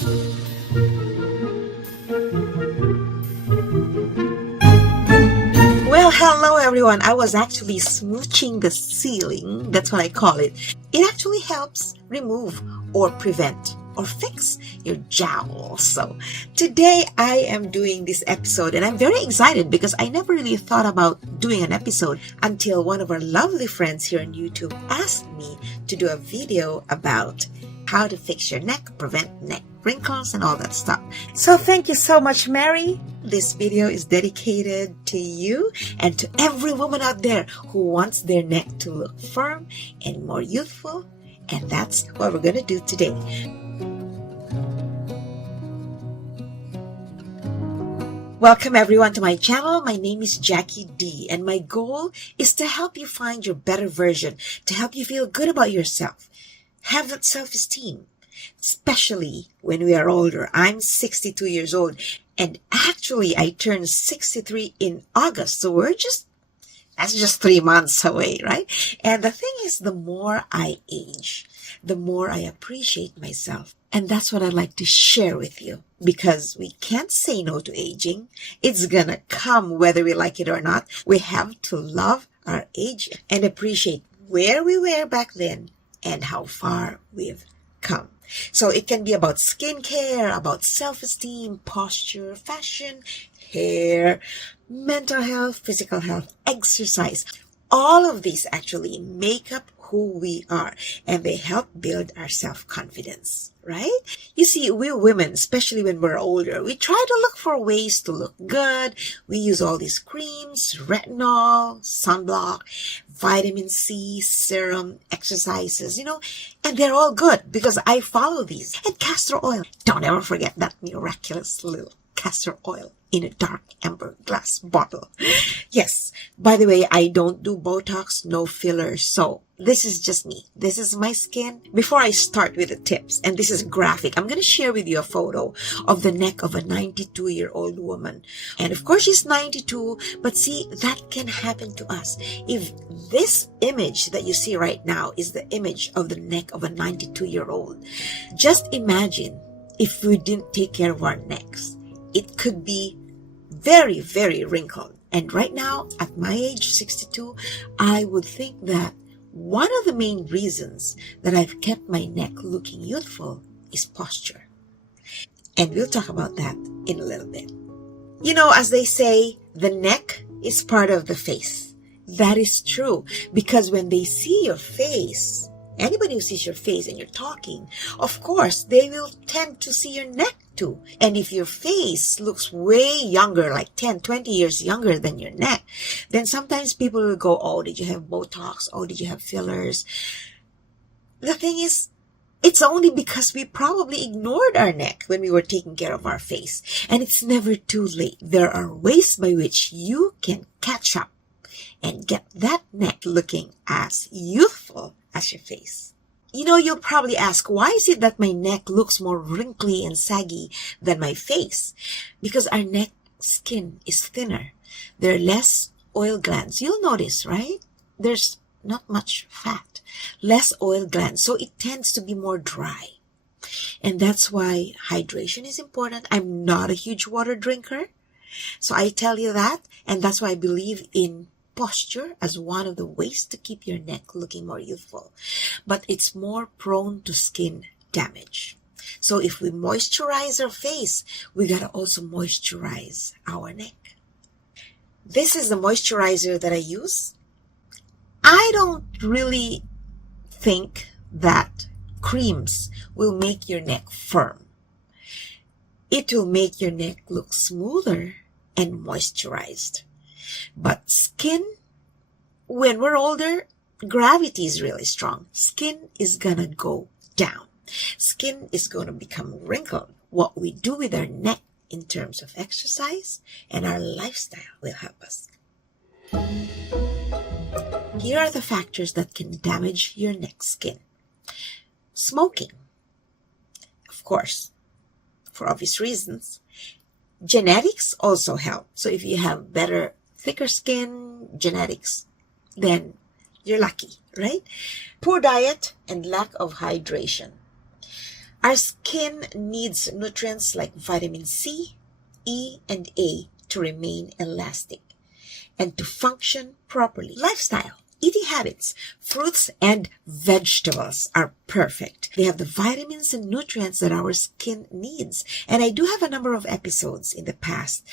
Well, hello everyone. I was actually smooching the ceiling. That's what I call it. It actually helps remove or prevent or fix your jowls. So today I am doing this episode and I'm very excited because I never really thought about doing an episode until one of our lovely friends here on YouTube asked me to do a video about how to fix your neck, prevent neck wrinkles and all that stuff. So thank you so much, Mary. This video is dedicated to you and to every woman out there who wants their neck to look firm and more youthful. And that's what we're going to do today. Welcome everyone to my channel. My name is Jackie D and my goal is to help you find your better version, to help you feel good about yourself, have that self-esteem, especially when we are older. I'm 62 years old and actually I turned 63 in August. So that's just 3 months away, right? And the thing is, the more I age, the more I appreciate myself. And that's what I'd like to share with you, because we can't say no to aging. It's gonna come whether we like it or not. We have to love our age and appreciate where we were back then and how far we've come. So it can be about skincare, about self-esteem, posture, fashion, hair, mental health, physical health, exercise. All of these actually make up who we are and they help build our self-confidence, right? You see, we women, especially when we're older, we try to look for ways to look good. We use all these creams, retinol, sunblock, vitamin C, serum, exercises, and they're all good because I follow these. And castor oil. Don't ever forget that miraculous little castor oil in a dark amber glass bottle. Yes, by the way, I don't do Botox, no fillers. So this is just me. This is my skin. Before I start with the tips, and this is graphic, I'm going to share with you a photo of the neck of a 92-year-old woman. And of course, she's 92, but see, that can happen to us. If this image that you see right now is the image of the neck of a 92-year-old, just imagine if we didn't take care of our necks. It could be very, very wrinkled. And right now, at my age, 62, I would think that one of the main reasons that I've kept my neck looking youthful is posture. And we'll talk about that in a little bit. As they say, the neck is part of the face. That is true, because when they see your face, anybody who sees your face and you're talking, of course, they will tend to see your neck too. And if your face looks way younger, like 10, 20 years younger than your neck, then sometimes people will go, oh, did you have Botox? Oh, did you have fillers? The thing is, it's only because we probably ignored our neck when we were taking care of our face. And it's never too late. There are ways by which you can catch up and get that neck looking as youthful as your face. You'll probably ask, why is it that my neck looks more wrinkly and saggy than my face? Because our neck skin is thinner. There are less oil glands. You'll notice, right? There's not much fat, less oil glands. So it tends to be more dry. And that's why hydration is important. I'm not a huge water drinker. So I tell you that. And that's why I believe in posture as one of the ways to keep your neck looking more youthful. But it's more prone to skin damage. So if we moisturize our face, we gotta also moisturize our neck. This is the moisturizer that I use. I don't really think that creams will make your neck firm. It will make your neck look smoother and moisturized. But skin, when we're older, gravity is really strong. Skin is gonna go down. Skin is gonna become wrinkled. What we do with our neck in terms of exercise and our lifestyle will help us. Here are the factors that can damage your neck skin. Smoking, of course, for obvious reasons. Genetics also help. So if you have better, thicker skin, genetics, then you're lucky, right? Poor diet and lack of hydration. Our skin needs nutrients like vitamin C, E, and A to remain elastic and to function properly. Lifestyle, eating habits, fruits and vegetables are perfect. They have the vitamins and nutrients that our skin needs. And I do have a number of episodes in the past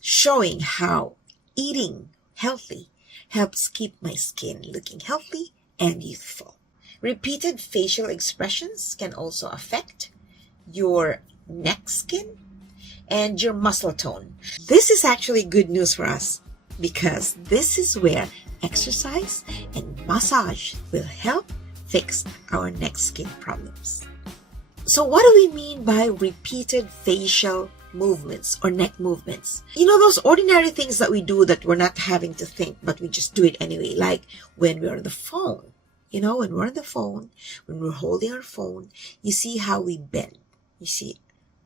showing how eating healthy helps keep my skin looking healthy and youthful. Repeated facial expressions can also affect your neck skin and your muscle tone. This is actually good news for us because this is where exercise and massage will help fix our neck skin problems. So what do we mean by repeated facial movements or neck movements? You know, those ordinary things that we do that we're not having to think, but we just do it anyway, like when we're on the phone. You know, when we're on the phone, when we're holding our phone, you see how we bend. You see,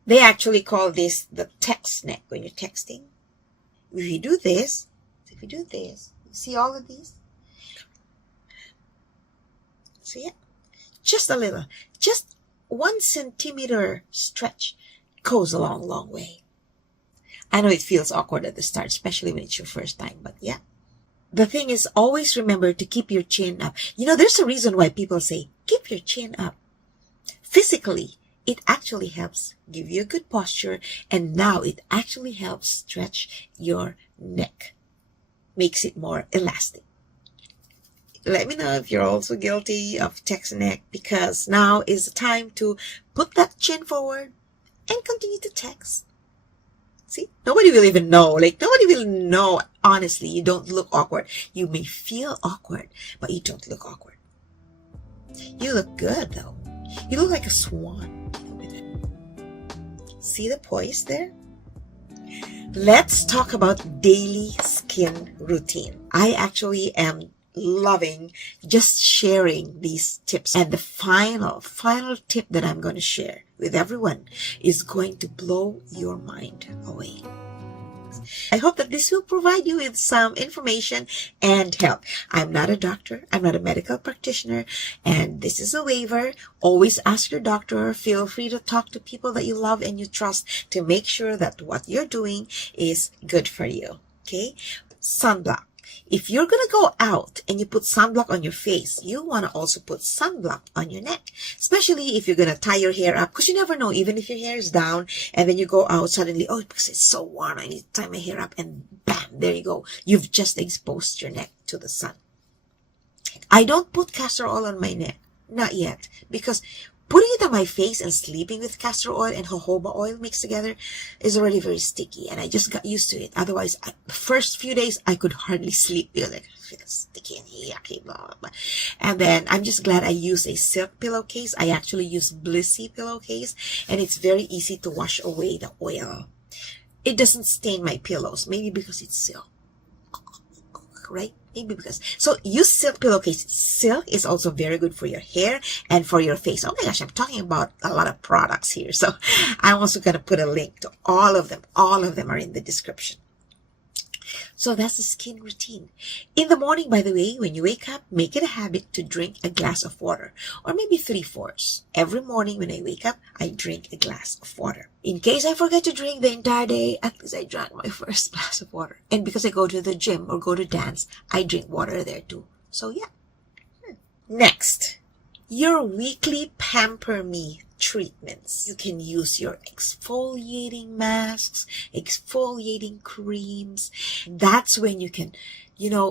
they actually call this the text neck when you're texting. If you do this, you see all of these? So yeah, just a little, just 1 centimeter stretch goes a long, long way. I know it feels awkward at the start, especially when it's your first time, but yeah. The thing is, always remember to keep your chin up. You know, there's a reason why people say, keep your chin up. Physically, it actually helps give you a good posture, and now it actually helps stretch your neck. Makes it more elastic. Let me know if you're also guilty of text neck, because now is the time to put that chin forward and continue to text. See, nobody will even know. Like, nobody will know. Honestly, you don't look awkward. You may feel awkward, but you don't look awkward. You look good, though. You look like a swan. See the poise there? Let's talk about daily skin routine. I actually am loving just sharing these tips. And the final tip that I'm going to share with everyone is going to blow your mind away. I hope that this will provide you with some information and help. I'm not a doctor. I'm not a medical practitioner. And this is a waiver. Always ask your doctor. Feel free to talk to people that you love and you trust to make sure that what you're doing is good for you. Okay? Sunblock. If you're going to go out and you put sunblock on your face, you want to also put sunblock on your neck, especially if you're going to tie your hair up, because you never know, even if your hair is down and then you go out suddenly, oh, because it's so warm, I need to tie my hair up, and bam, there you go. You've just exposed your neck to the sun. I don't put castor oil on my neck, not yet, because putting it on my face and sleeping with castor oil and jojoba oil mixed together is already very sticky, and I just got used to it. Otherwise, the first few days, I could hardly sleep because I feel sticky and yucky, blah, blah, blah. And then I'm just glad I use a silk pillowcase. I actually use Blissy pillowcase, and it's very easy to wash away the oil. It doesn't stain my pillows, maybe because it's silk, right? Maybe because. So use silk pillowcase. Silk is also very good for your hair and for your face. Oh my gosh, I'm talking about a lot of products here. So I'm also going to put a link to all of them. All of them are in the description. So that's the skin routine. In the morning, by the way, when you wake up, make it a habit to drink a glass of water, or maybe 3/4. Every morning when I wake up, I drink a glass of water. In case I forget to drink the entire day, at least I drank my first glass of water. And because I go to the gym or go to dance, I drink water there too. So yeah. Next, your weekly Pamper Me treatments. You can use your exfoliating masks, exfoliating creams. That's when you can,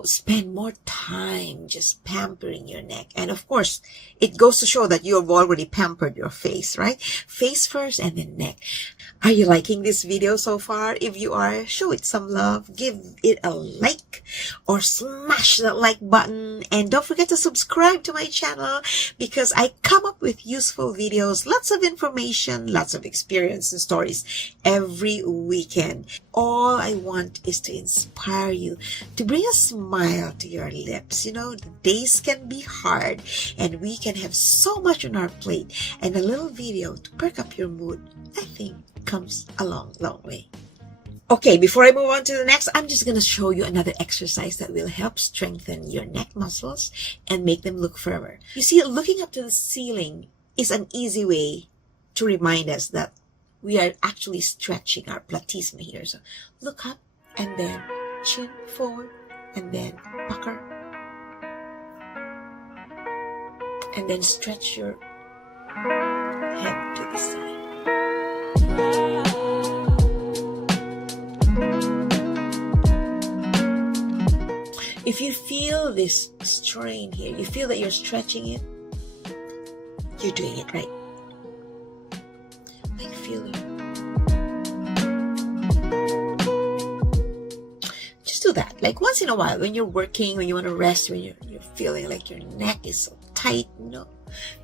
spend more time just pampering your neck. And of course, it goes to show that you have already pampered your face, right? Face first and then neck. Are you liking this video so far? If you are, show it some love. Give it a like or smash that like button. And don't forget to subscribe to my channel because I come up with useful videos, lots of information, lots of experience and stories every weekend. All I want is to inspire you, to bring a smile to your lips. The days can be hard and we can have so much on our plate, and a little video to perk up your mood, I think, comes a long, long way. Okay, before I move on to the next, I'm just going to show you another exercise that will help strengthen your neck muscles and make them look firmer. You see, looking up to the ceiling is an easy way to remind us that we are actually stretching our platysma here. So look up and then chin forward and then pucker. And then stretch your head to the side. If you feel this strain here, you feel that you're stretching it, you're doing it right. Like feel it. Just do that. Like once in a while when you're working, when you want to rest, when you're feeling like your neck is so tight,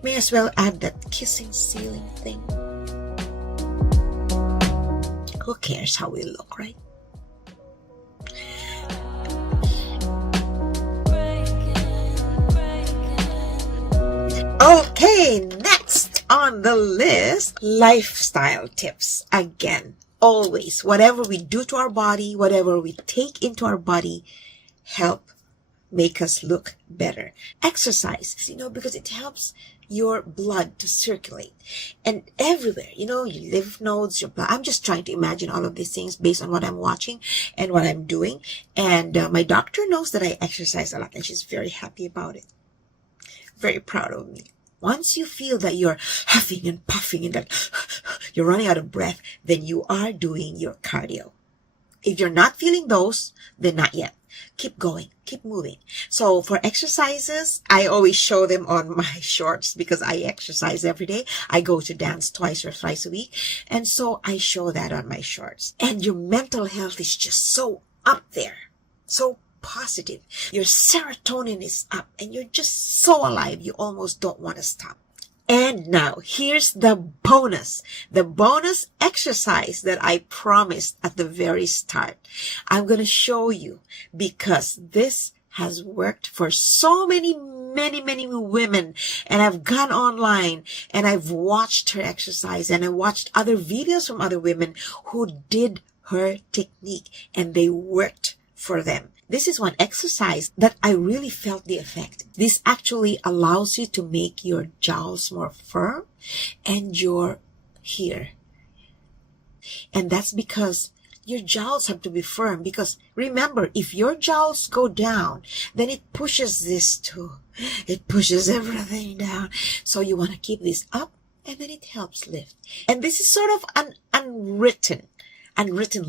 may as well add that kissing ceiling thing. Who cares how we look, right? Okay, next on the list, lifestyle tips. Again, always, whatever we do to our body, whatever we take into our body, help make us look better. Exercise, because it helps your blood to circulate. And everywhere, your lymph nodes, your blood. I'm just trying to imagine all of these things based on what I'm watching and what I'm doing. And my doctor knows that I exercise a lot, and she's very happy about it. Very proud of me. Once you feel that you're huffing and puffing and that you're running out of breath, then you are doing your cardio. If you're not feeling those, then not yet. Keep going, keep moving. So for exercises, I always show them on my shorts because I exercise every day. I go to dance twice or thrice a week. And so I show that on my shorts. And your mental health is just so up there. So positive. Your serotonin is up and you're just so alive. You almost don't want to stop. And now here's the bonus exercise that I promised at the very start. I'm going to show you because this has worked for so many women, and I've gone online and I've watched her exercise and I watched other videos from other women who did her technique and they worked for them. This is one exercise that I really felt the effect. This actually allows you to make your jowls more firm and your hair. And that's because your jowls have to be firm, because remember, if your jowls go down, then it pushes this too. It pushes everything down. So you want to keep this up and then it helps lift. And this is sort of an unwritten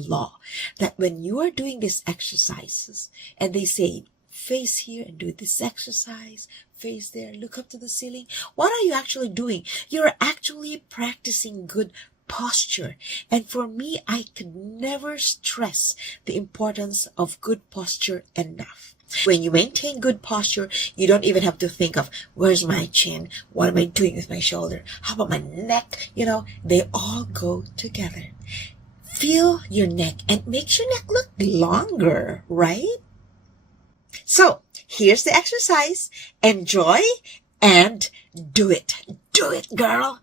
law that when you are doing these exercises and they say face here and do this exercise, face there, look up to the ceiling, what are you actually doing? You're actually practicing good posture. And for me, I could never stress the importance of good posture enough. When you maintain good posture, you don't even have to think of where's my chin, what am I doing with my shoulder, how about my neck? They all go together. Feel your neck and makes your neck look longer, right? So here's the exercise. Enjoy and do it. Do it, girl.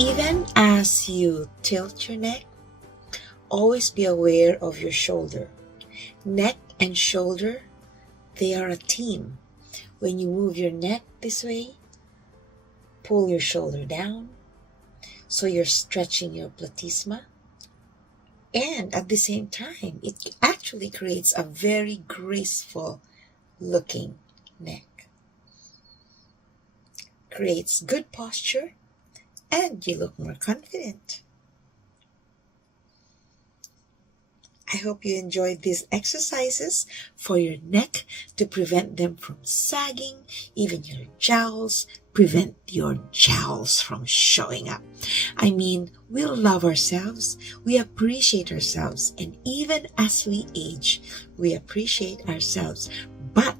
Even as you tilt your neck, always be aware of your shoulder. Neck and shoulder, they are a team. When you move your neck this way, pull your shoulder down, so you're stretching your platysma. And at the same time, it actually creates a very graceful looking neck. Creates good posture, and you look more confident. I hope you enjoyed these exercises for your neck to prevent them from sagging, even your jowls, prevent your jowls from showing up. I mean, we love ourselves, we appreciate ourselves, and even as we age, we appreciate ourselves. But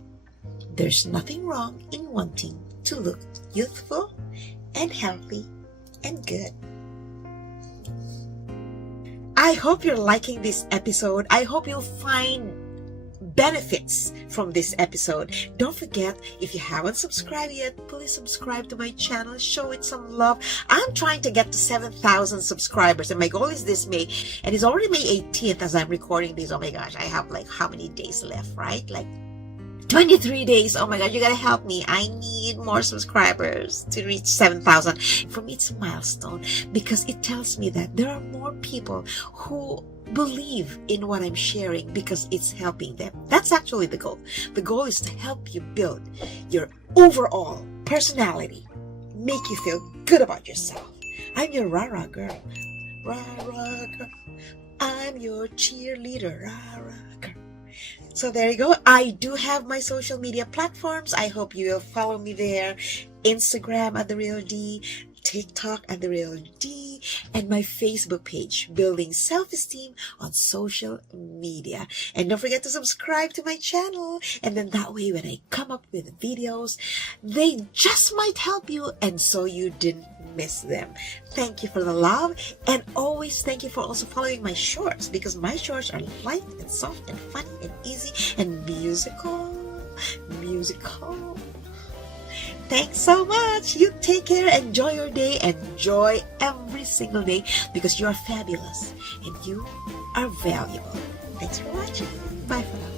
there's nothing wrong in wanting to look youthful and healthy and good. I hope you're liking this episode. I hope you'll find benefits from this episode. Don't forget, if you haven't subscribed yet, please subscribe to my channel. Show it some love. I'm trying to get to 7,000 subscribers, and my goal is this May, and it's already May 18th as I'm recording this. Oh my gosh, I have like how many days left, right? Like 23 days. Oh my God, you gotta help me. I need more subscribers to reach 7,000. For me, it's a milestone because it tells me that there are more people who believe in what I'm sharing because it's helping them. That's actually the goal. The goal is to help you build your overall personality, make you feel good about yourself. I'm your rah-rah girl. Rah-rah girl. I'm your cheerleader. Rah-rah girl. So there you go. I do have my social media platforms. I hope you will follow me there. Instagram at The Real D, TikTok at The Real D, and my Facebook page, Building Self-Esteem on Social Media. And don't forget to subscribe to my channel. And then that way when I come up with videos, they just might help you, and so you didn't miss them. Thank you for the love, and always thank you for also following my shorts, because my shorts are light and soft and funny and easy and musical. Thanks so much. You take care. Enjoy your day. Enjoy every single day, because you are fabulous and you are valuable. Thanks for watching. Bye for now.